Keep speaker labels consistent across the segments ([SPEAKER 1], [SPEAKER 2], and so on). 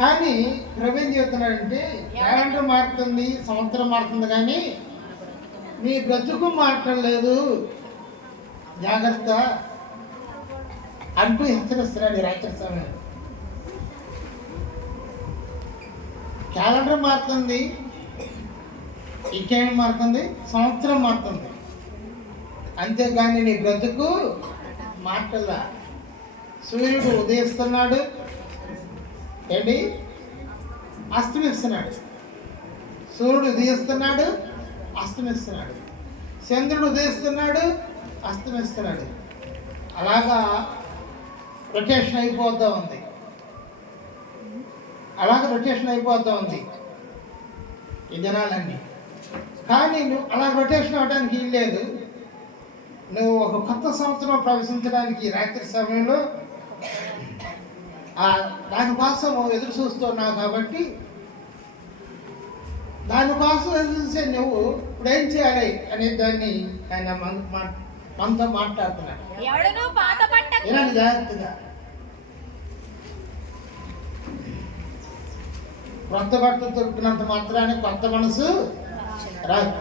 [SPEAKER 1] కానీ ప్రవీణ్ చెప్తున్నాడంటే క్యాలెండర్ మారుతుంది సంవత్సరం మారుతుంది కానీ నీ బ్రతుకు మారటం లేదు. జాగ్రత్త. అంటూ హెచ్చరిస్తున్నాడు రాక్షస్వామి క్యాలెండర్ మారుతుంది ఇంకేం మారుతుంది? సంవత్సరం మారుతుంది. అంతేగాని నీ బ్రతుకు మాటలా సూర్యుడు ఉదయిస్తున్నాడు. ఏంటి? అస్తమిస్తున్నాడు. సూర్యుడు ఉదయిస్తున్నాడు అస్తమిస్తున్నాడు. చంద్రుడు ఉదయిస్తున్నాడు అస్తమిస్తున్నాడు. అలాగా రొటేషన్ అయిపోతూ ఉంది. అలాగ రొటేషన్ అయిపోతూ ఉంది ఈ దినాలన్నీ కానీ నువ్వు అలా రొటేషన్ అవడానికి వీలు లేదు నువ్వు ఒక కొత్త సంవత్సరం ప్రవేశించడానికి రాత్రి సమయంలో దానికోసం ఎదురు చూస్తున్నావు కాబట్టి దానికోసం ఎదురు చూసే నువ్వు ఇప్పుడు ఏం చేయాలి అనే దాన్ని ఆయన మనతో మాట్లాడుతున్నాడు. వినండి జాగ్రత్తగా. కొత్త బట్టలు దొరికినంత మాత్రాన్ని కొత్త మనసు రాదు.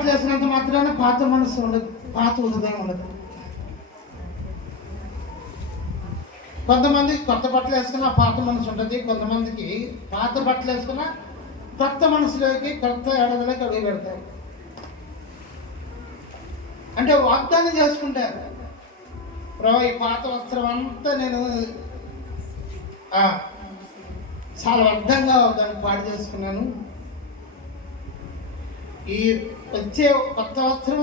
[SPEAKER 1] పాత చేసినంత మాత్రాన పాత మనసు ఉండదు పాత హృదయం ఉండదు. కొంతమంది కొత్త బట్టలు వేసుకున్న పాత మనసు ఉంటుంది కొంతమందికి పాత బట్టలు వేసుకున్న కొత్త మనసులోకి కొత్త ఎడదలోకి అడుగు పెడతారు. అంటే వాగ్దానం చేసుకుంటారు. ప్రభా ఈ పాత వస్త్రం అంతా నేను చాలా అర్థంగా దాన్ని పాడు చేసుకున్నాను. ఈ వచ్చే కొత్త వస్త్రం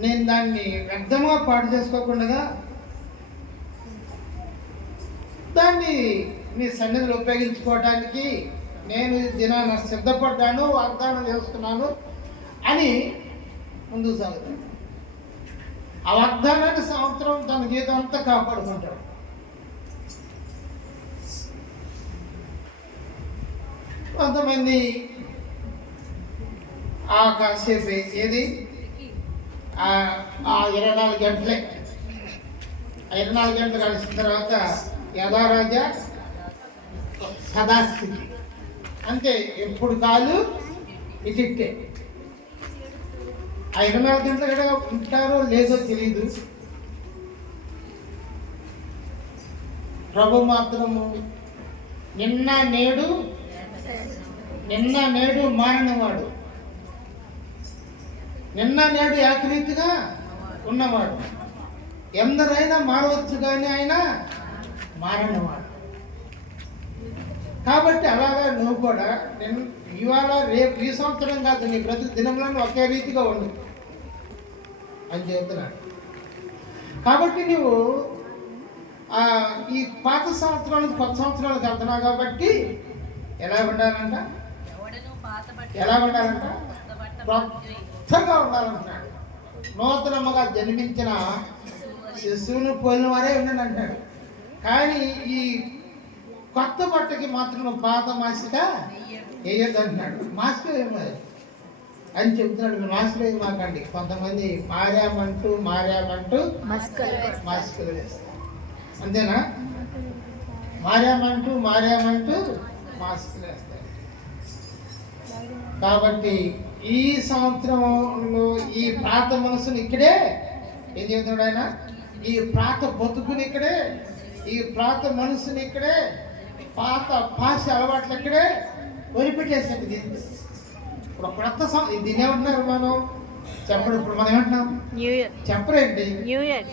[SPEAKER 1] నేను దాన్ని వ్యర్థంగా పాడు చేసుకోకుండా దాన్ని మీ సన్నిధిలో ఉపయోగించుకోవడానికి నేను దినాన సిద్ధపడ్డాను వాగ్దానం చేసుకున్నాను అని ముందుకు సాగుతాడు ఆ వాగ్దానాన్ని సంవత్సరం తన జీవితం అంతా కాపాడుకుంటాడు. కొంతమంది ఆ కాసేపు ఏది? ఆ ఇరవై నాలుగు గంటలే. ఇరవై నాలుగు గంటలు కలిసిన తర్వాత యథారాజ సదాస్థితి. అంతే ఎప్పుడు కాలు? ఇటిట్టే ఆ ఇరవై నాలుగు గంటలు కూడా ఉంటారో లేదో తెలియదు ప్రభు మాత్రము నిన్న నేడు నిన్న నేడు మారినవాడు. నిన్న నేడు ఏకరీతిగా ఉన్నవాడు. ఎందరైనా మారవచ్చు కానీ ఆయన మారినవాడు. కాబట్టి అలాగా నువ్వు కూడా నేను ఇవాళ రేపు ఈ సంవత్సరం కాదు నీ ప్రతి దినంలో ఒకే రీతిగా ఉండు. అని చెబుతున్నాడు. కాబట్టి నువ్వు ఈ పాత సంవత్సరాలకు కొత్త సంవత్సరాలకు వెళ్తున్నావు కాబట్టి ఎలా ఉండాలంట? ఎలా ఉండాలంట? కొత్తగా ఉండాలంటున్నాడు. నూతనముగా జన్మించిన శిశువును పోలిన వారే ఉండండి అంటాడు కానీ ఈ కొత్త బట్టకి మాత్రం పాత మాసిక వేయద్దు అంటున్నాడు మాసిక వేయమది అని చెప్తున్నాడు. మీరు మాసిక వేయ మాకండి కొంతమంది మారామంటూ మారామంటూ మాసికలు వేస్తారు. అంతేనా? మారామంటూ మారామంటూ మాసికలు వేస్తారు. కాబట్టి ఈ సంవత్సరంలో ఈ ప్రాత మనసుని ఇక్కడే ఏం చెబుతున్నాడు ఆయన? ఈ ప్రాత బతుకుని ఇక్కడే ఈ ప్రాత మనసుని ఇక్కడే పాత భాష అలవాట్లు ఇక్కడే వదిలిపెట్టేసండి దీన్ని ఇప్పుడు కొత్త సం దీన్ని ఏమంటున్నారు మనం? చెప్పడు ఇప్పుడు మనం ఏమంటున్నాం? చెప్పరేంటి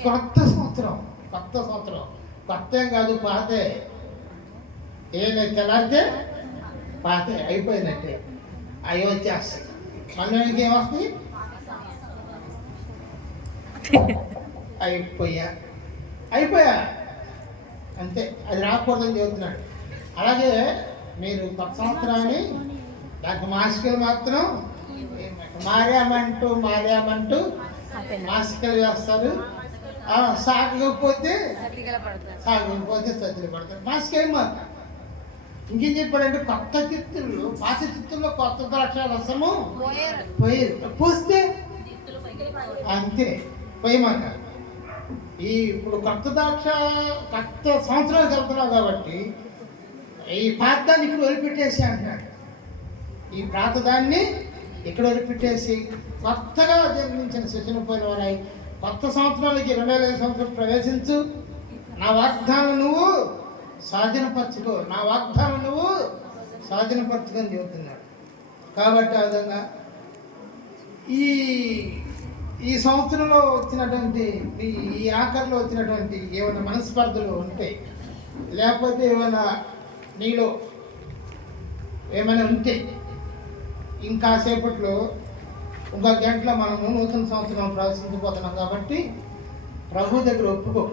[SPEAKER 1] కొత్త సంవత్సరం కొత్త సంవత్సరం. కొత్త ఏం కాదు పాతే. ఏం లేదు తెల్లారితే పాతే అయిపోయినట్టే. అవి వచ్చేస్తాయి ఇంకేం వస్తాయి అయిపోయా. అయిపోయా. అంతే అది రాకూడదని చెబుతున్నాడు. అలాగే మీరు కొత్త సంవత్సరాన్ని దానికి మాసికలు మాత్రం మారామంటూ మారామంటూ మాసికలు వేస్తారు. సాగకపోతే సాగకపోతే సద్దులు పడతారు మాసికేం మాట ఇంకేం చెప్పాడంటే కొత్త చిత్తులు పాత చిత్తుల్లో కొత్త ద్రాక్ష రసము పోయి పోస్తే అంతే పోయమాక ఈ ఇప్పుడు కొత్త ద్రాక్ష కొత్త సంవత్సరానికి వెళ్తున్నావు కాబట్టి ఈ పాతాన్ని ఇక్కడ వదిలిపెట్టేసి అంటున్నాడు. ఈ ప్రాతదాన్ని ఇక్కడ వదిలిపెట్టేసి కొత్తగా జన్మించిన శిశుని పోయిన వారై కొత్త సంవత్సరాలకి వేల ఐదు సంవత్సరం ప్రవేశించు. నా వాగ్దానం నువ్వు సాధనపరచుకో. నా వాగ్దానం నువ్వు సాధనపరచుకొని అని చెబుతున్నాడు. కాబట్టి ఆ విధంగా ఈ ఈ సంవత్సరంలో వచ్చినటువంటి ఈ ఆఖరిలో వచ్చినటువంటి ఏమైనా మనస్పర్ధలు ఉంటే లేకపోతే ఏమైనా నీలో ఏమైనా ఉంటే ఇంకా సేపట్లో గంటలో మనము నూతన సంవత్సరం ప్రవేశించబోతున్నాం కాబట్టి ప్రభు దగ్గర ఒప్పుకో.